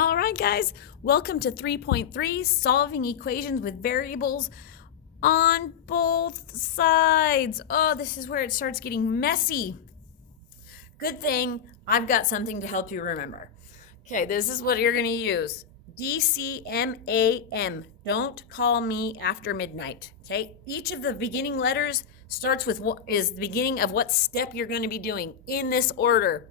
All right, guys, welcome to 3.3, solving equations with variables on both sides. Oh, this is where it starts getting messy. Good thing I've got something to help you remember. Okay, this is what you're going to use. DCMAM. Don't call me after midnight. Okay, each of the beginning letters starts with what is the beginning of what step you're going to be doing in this order.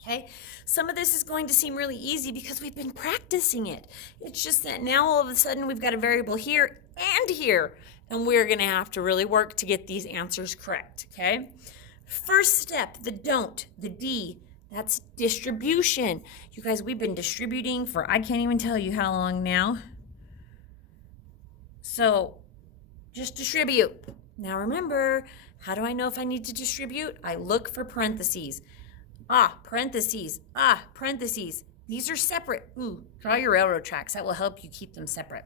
Okay, some of this is going to seem really easy because we've been practicing it. It's just that now all of a sudden we've got a variable here and here, and we're going to have to really work to get these answers correct. Okay, first step, the don't, the D, that's distribution. You guys, we've been distributing for I can't even tell you how long now. So just distribute. Now remember, how do I know if I need to distribute? I look for parentheses. Parentheses. Parentheses. These are separate. Draw your railroad tracks. That will help you keep them separate.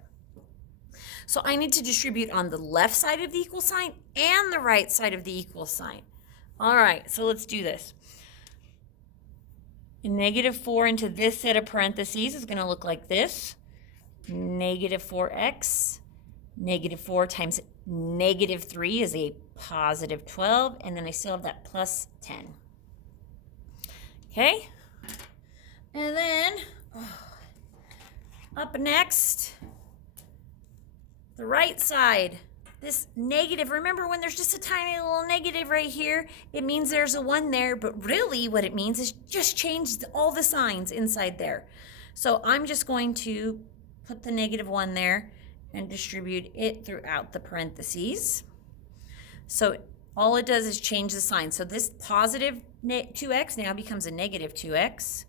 So I need to distribute on the left side of the equal sign and the right side of the equal sign. All right, so let's do this. -4 into this set of parentheses is going to look like this. -4x. -4 times -3 is a positive 12. And then I still have that plus 10. Okay, and then up next, the right side, this negative. Remember, when there's just a tiny little negative right here, it means there's a 1 there, but really what it means is just change all the signs inside there. So I'm just going to put the -1 there and distribute it throughout the parentheses. So all it does is change the sign. So this positive 2x now becomes a -2x.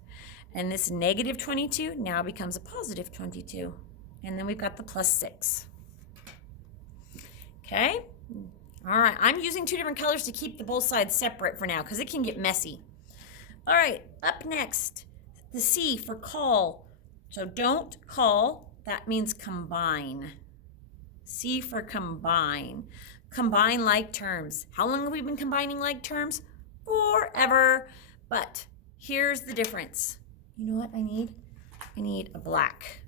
And this -22 now becomes a positive 22. And then we've got the plus 6. Okay? All right. I'm using 2 different colors to keep the both sides separate for now because it can get messy. All right. Up next, the C for call. So don't call. That means combine. C for combine. Combine like terms. How long have we been combining like terms? Forever. But here's the difference. You know what I need? I need a black.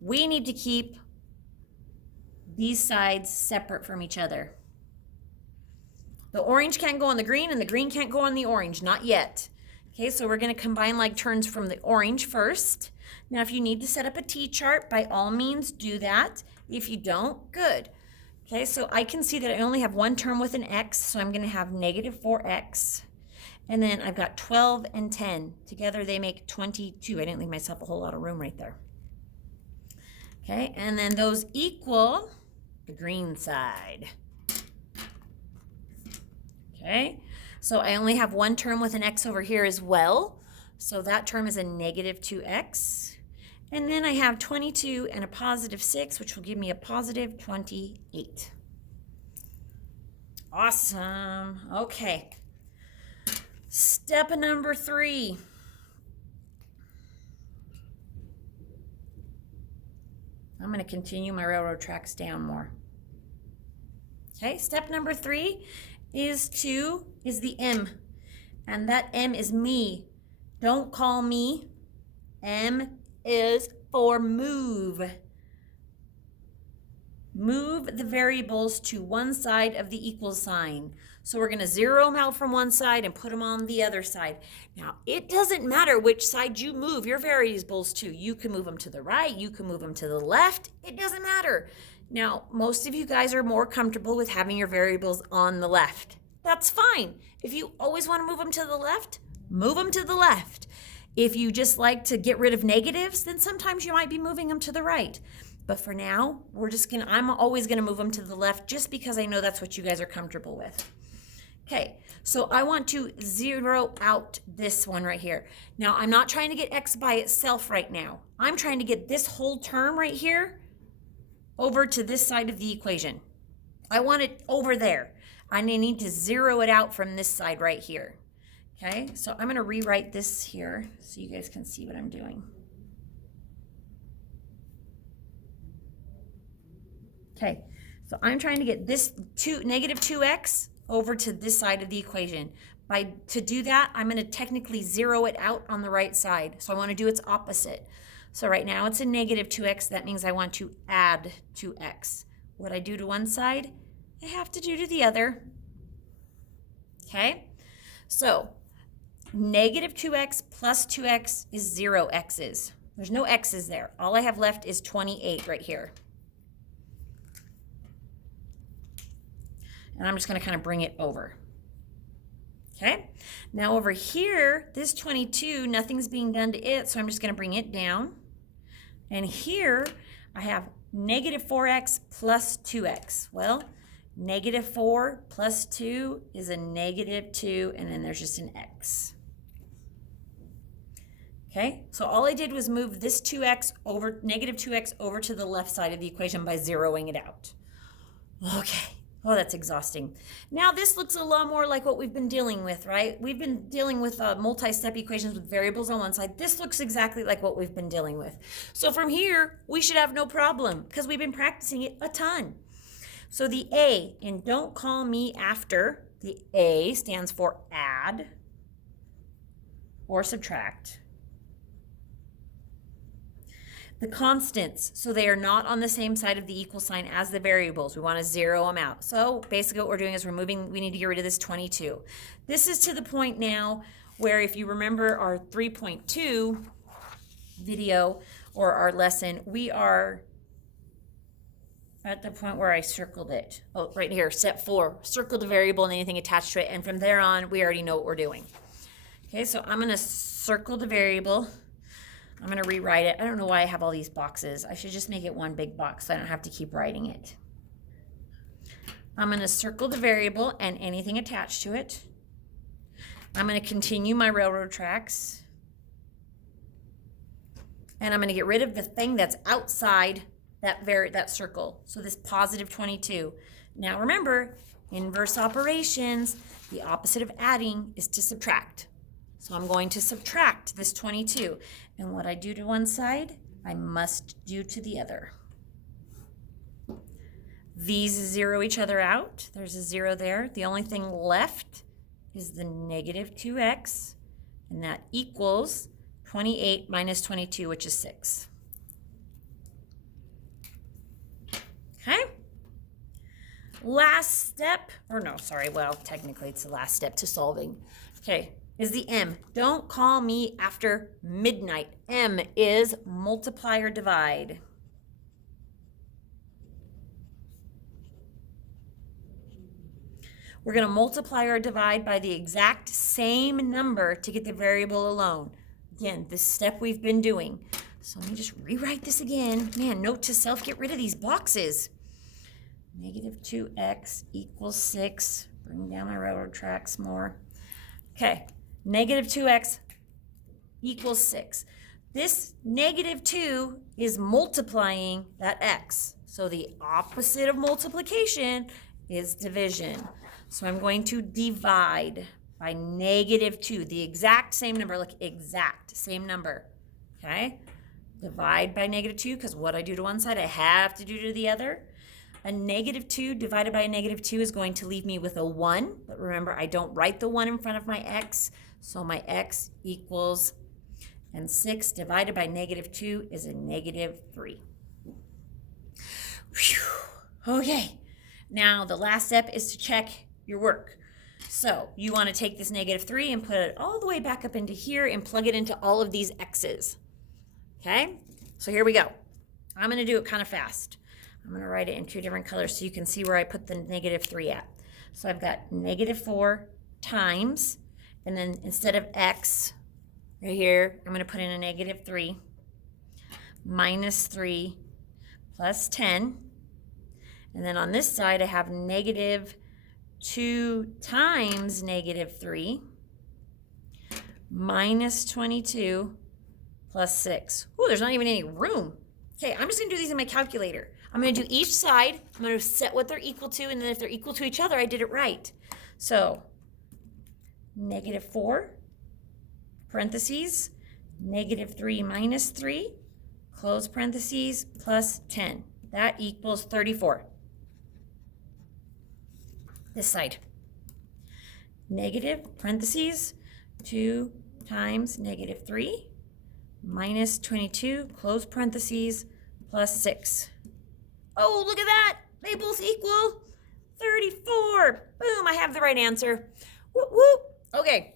We need to keep these sides separate from each other. The orange can't go on the green and the green can't go on the orange. Not yet. Okay, so we're going to combine like terms from the orange first. Now, if you need to set up a T-chart, by all means do that. If you don't, good. Okay, so I can see that I only have one term with an x, so I'm going to have -4x. And then I've got 12 and 10. Together they make 22. I didn't leave myself a whole lot of room right there. Okay, and then those equal the green side. Okay, so I only have one term with an x over here as well. So that term is a -2x. And then I have 22 and a positive 6, which will give me a positive 28. Awesome. Okay. Step number 3. I'm going to continue my railroad tracks down more. Okay, step number 3 is the M. And that M is me. Don't call me. M is for move. Move the variables to one side of the equal sign. So we're going to zero them out from one side and put them on the other side. Now, it doesn't matter which side you move your variables to. You can move them to the right. You can move them to the left. It doesn't matter. Now, most of you guys are more comfortable with having your variables on the left. That's fine. If you always want to move them to the left, move them to the left. If you just like to get rid of negatives, then sometimes you might be moving them to the right. But for now, I'm always gonna move them to the left just because I know that's what you guys are comfortable with. Okay, so I want to zero out this one right here. Now, I'm not trying to get x by itself right now. I'm trying to get this whole term right here over to this side of the equation. I want it over there. I need to zero it out from this side right here. Okay, so I'm going to rewrite this here so you guys can see what I'm doing. Okay, so I'm trying to get this -2x over to this side of the equation. to do that, I'm going to technically zero it out on the right side. So I want to do its opposite. So right now it's a negative 2x. That means I want to add 2x. What I do to one side, I have to do to the other. Okay? So negative 2x plus 2x is 0 x's. There's no x's there. All I have left is 28 right here. And I'm just going to kind of bring it over. Okay, now over here, this 22, nothing's being done to it, so I'm just going to bring it down. And here, I have negative 4x plus 2x. Well, negative 4 plus 2 is a negative 2, and then there's just an x. Okay, so all I did was move this 2x over, negative 2x over to the left side of the equation by zeroing it out. Okay. Oh, that's exhausting. Now this looks a lot more like what we've been dealing with, right? We've been dealing with multi-step equations with variables on one side. This looks exactly like what we've been dealing with. So from here, we should have no problem because we've been practicing it a ton. So the A, and don't call me after, the A stands for add or subtract. The constants, so they are not on the same side of the equal sign as the variables. We want to zero them out. So basically what we're doing is we need to get rid of this 22. This is to the point now where if you remember our 3.2 video or our lesson, we are at the point where I circled it. Oh, right here, step 4, circle the variable and anything attached to it. And from there on, we already know what we're doing. Okay, so I'm going to circle the variable. I'm going to rewrite it. I don't know why I have all these boxes. I should just make it one big box so I don't have to keep writing it. I'm going to circle the variable and anything attached to it. I'm going to continue my railroad tracks. And I'm going to get rid of the thing that's outside that circle. So this positive 22. Now remember, inverse operations, the opposite of adding is to subtract. So I'm going to subtract this 22. And what I do to one side, I must do to the other. These zero each other out. There's a 0 there. The only thing left is the negative 2x, and that equals 28 minus 22, which is 6. Okay? Last step, or no, sorry, well, technically it's the last step to solving. Okay, is the M. Don't call me after midnight. M is multiply or divide. We're going to multiply or divide by the exact same number to get the variable alone. Again, this step we've been doing. So let me just rewrite this again. Man, note to self, get rid of these boxes. Negative 2x equals 6. Bring down my railroad tracks more. Okay, negative 2x equals 6. This negative 2 is multiplying that x. So the opposite of multiplication is division. So I'm going to divide by negative 2, the exact same number, like exact same number, okay? Divide by negative 2, because what I do to one side, I have to do to the other. A negative 2 divided by a negative 2 is going to leave me with a 1. But remember, I don't write the 1 in front of my x. So my x equals, and 6 divided by negative 2 is a negative 3. Whew. Okay, now the last step is to check your work. So you want to take this negative 3 and put it all the way back up into here and plug it into all of these x's. Okay, so here we go. I'm going to do it kind of fast. I'm going to write it in 2 different colors so you can see where I put the negative 3 at. So I've got negative 4 times, and then instead of x, right here, I'm going to put in a negative 3, minus 3, plus 10. And then on this side, I have negative 2 times negative 3, minus 22, plus 6. Ooh, there's not even any room. Okay, I'm just going to do these in my calculator. I'm going to do each side. I'm going to set what they're equal to, and then if they're equal to each other, I did it right. So, negative 4, parentheses, negative 3 minus 3, close parentheses, plus 10. That equals 34. This side. negative, parentheses, 2 times negative 3, minus 22, close parentheses, plus 6. Oh, look at that. They both equal 34. Boom, I have the right answer. Whoop, whoop. Okay.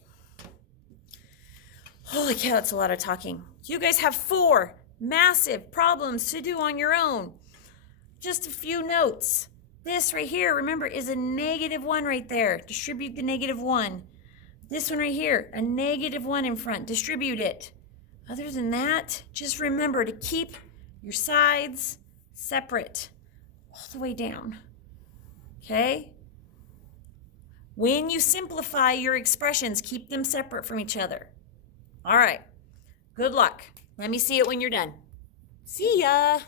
Holy cow, that's a lot of talking. You guys have 4 massive problems to do on your own. Just a few notes. This right here, remember, is a -1 right there. Distribute the -1. This one right here, a -1 in front. Distribute it. Other than that, just remember to keep your sides separate all the way down. Okay? When you simplify your expressions, keep them separate from each other. All right. Good luck. Let me see it when you're done. See ya.